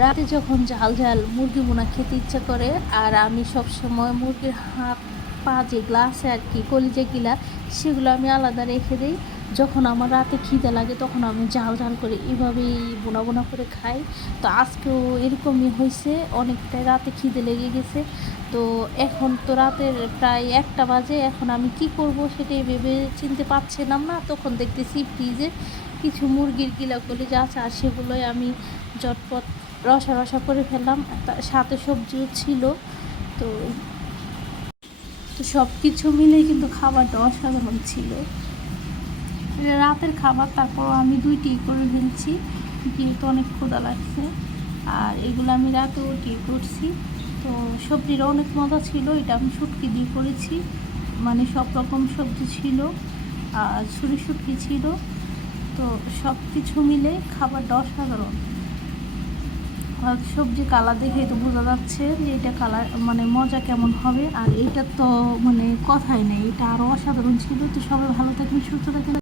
রাতে যখন ঝাল ঝাল মুরগি ভুনা খেতে ইচ্ছা করে, আর আমি সব সময় মুরগির হাত পা যেগুলো আছে আর কি কলিজাগুলা, সেগুলো আমি আলাদা রেখে দিই। যখন আমার রাতে খিদে লাগে তখন আমি ঝাল ঝাল করে এভাবেই বোনা বোনা করে খাই। তো আজকেও এরকমই হয়েছে, অনেকটাই রাতে খিদে লেগে গেছে। তো এখন তো রাতের প্রায় 1টা বাজে, এখন আমি কি করব সেটাই ভেবে চিনতে পারছিলাম না। তখন দেখতেছি ফ্রিজে কিছু মুরগির গিলা কলিজা আছে, আর সেগুলোই আমি চটপট রসা রসা করে ফেললাম। সাথে সবজিও ছিল। তো তো সব কিছু মিলেই কিন্তু খাবারটা অসাধারণ ছিল। এটা রাতের খাবার, তারপর আমি 2টি করে ফেলছি যেহেতু অনেক ক্ষুধা লাগছে। আর এগুলো আমি রাতেও করছি। তো সবজিটা অনেক মজা ছিল। এটা আমি শুটকি দিয়ে করেছি, মানে সব রকম সবজি ছিল আর ছুরি শুটকি ছিল। তো সব কিছু মিলে খাবারটা অসাধারণ। আর সবজি কালার দেখেই তো বোঝা যাচ্ছে যে এটা কালার মানে মজা কেমন হবে। আর এইটা তো মানে কথাই নেই, এটা আরও অসাধারণ ছিল। তো সবাই ভালো থাকবেন, সুস্থ থাকবেন।